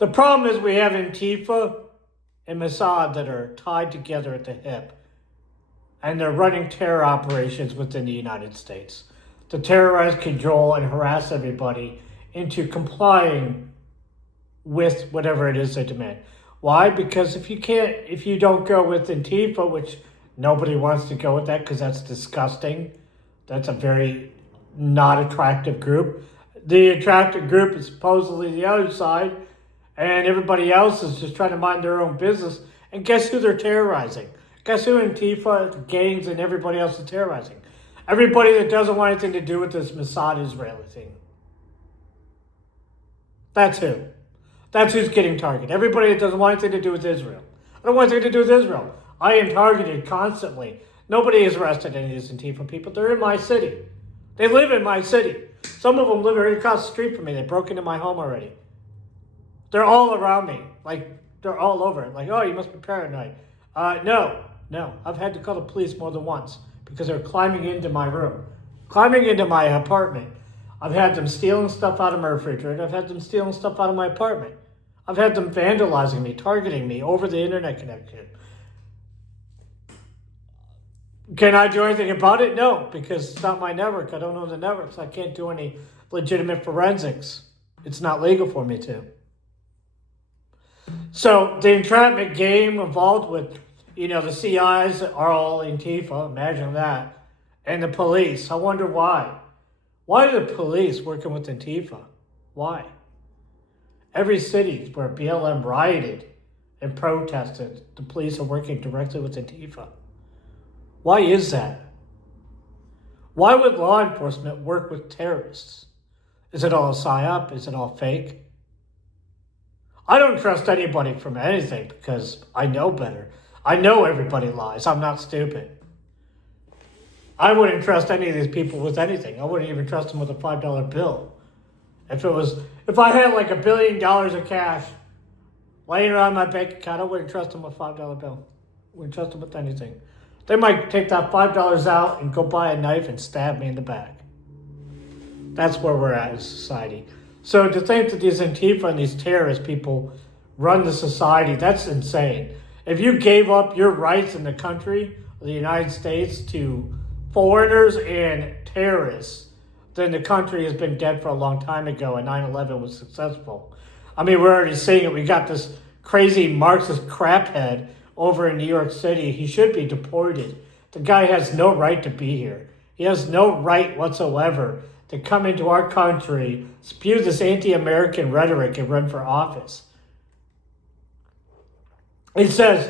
The problem is we have Antifa and Mossad that are tied together at the hip, and they're running terror operations within the United States to terrorize, cajole, and harass everybody into complying with whatever it is they demand. Why? Because if you don't go with Antifa, which nobody wants to go with that because that's disgusting. That's a very not attractive group. The attractive group is supposedly the other side, and everybody else is just trying to mind their own business. And guess who they're terrorizing? Guess who Antifa, the gangs, and everybody else is terrorizing? Everybody that doesn't want anything to do with this Mossad Israeli thing. That's who. That's who's getting targeted. Everybody that doesn't want anything to do with Israel. I don't want anything to do with Israel. I am targeted constantly. Nobody has arrested any of these Antifa people. They're in my city. They live in my city. Some of them live right across the street from me. They broke into my home already. They're all around me. Like, they're all over it. Like, oh, you must be paranoid. No. I've had to call the police more than once because they're climbing into my room, climbing into my apartment. I've had them stealing stuff out of my refrigerator. I've had them stealing stuff out of my apartment. I've had them vandalizing me, targeting me over the internet connection. Can I do anything about it? No, because it's not my network. I don't own the network, so I can't do any legitimate forensics. It's not legal for me to. So the entrapment game involved with, the CIs are all Antifa, imagine that, and the police. I wonder why. Why are the police working with Antifa? Why? Every city where BLM rioted and protested, the police are working directly with Antifa. Why is that? Why would law enforcement work with terrorists? Is it all a psyop? Is it all fake? I don't trust anybody from anything because I know better. I know everybody lies. I'm not stupid. I wouldn't trust any of these people with anything. I wouldn't even trust them with a $5 bill. If I had like $1 billion of cash laying around my bank account, I wouldn't trust them with a $5 bill. I wouldn't trust them with anything. They might take that $5 out and go buy a knife and stab me in the back. That's where we're at as a society. So to think that these Antifa and these terrorist people run the society, that's insane. If you gave up your rights in the country, the United States, to foreigners and terrorists, then the country has been dead for a long time ago, and 9/11 was successful. I mean, we're already seeing it. We got this crazy Marxist craphead over in New York City. He should be deported. The guy has no right to be here. He has no right whatsoever to come into our country, spew this anti-American rhetoric, and run for office. It says,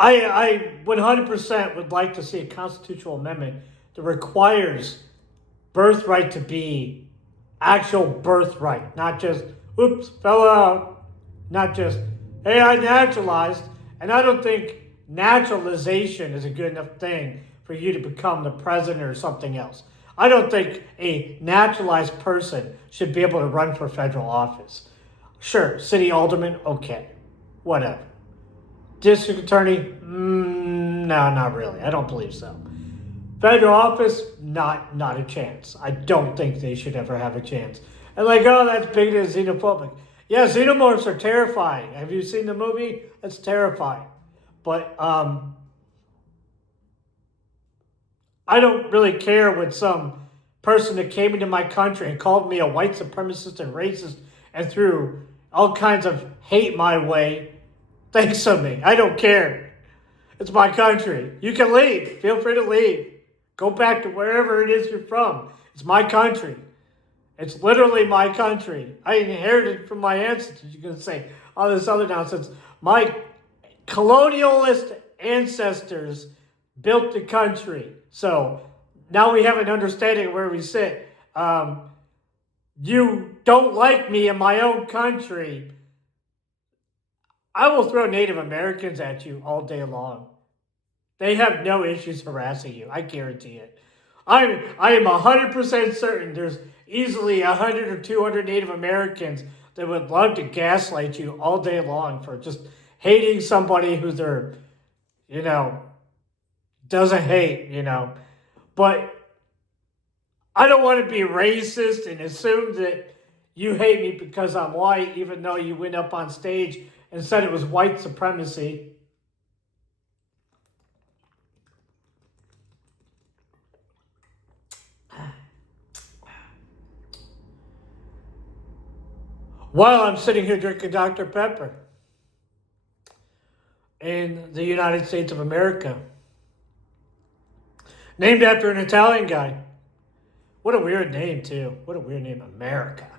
I 100% would like to see a constitutional amendment that requires birthright to be actual birthright, not just, oops, fell out, not just, hey, I naturalized. And I don't think naturalization is a good enough thing for you to become the president or something else. I don't think a naturalized person should be able to run for federal office. Sure, city alderman, okay, whatever. District attorney, no, not really. I don't believe so. Federal office, not a chance. I don't think they should ever have a chance. And like, oh, that's bigoted and xenophobic. Yeah, xenomorphs are terrifying. Have you seen the movie? It's terrifying. But I don't really care when some person that came into my country and called me a white supremacist and racist and threw all kinds of hate my way thinks of me. I don't care. It's my country. You can leave. Feel free to leave. Go back to wherever it is you're from. It's my country. It's literally my country. I inherited it from my ancestors. You can say all this other nonsense. My colonialist ancestors built the country. So now we have an understanding of where we sit. You don't like me in my own country. I will throw Native Americans at you all day long. They have no issues harassing you. I guarantee it. I am 100% certain there's easily 100 or 200 Native Americans that would love to gaslight you all day long for just hating somebody who they're, doesn't hate, But I don't want to be racist and assume that you hate me because I'm white, even though you went up on stage and said it was white supremacy. While I'm sitting here drinking Dr. Pepper in the United States of America, named after an Italian guy. What a weird name, too. What a weird name, America.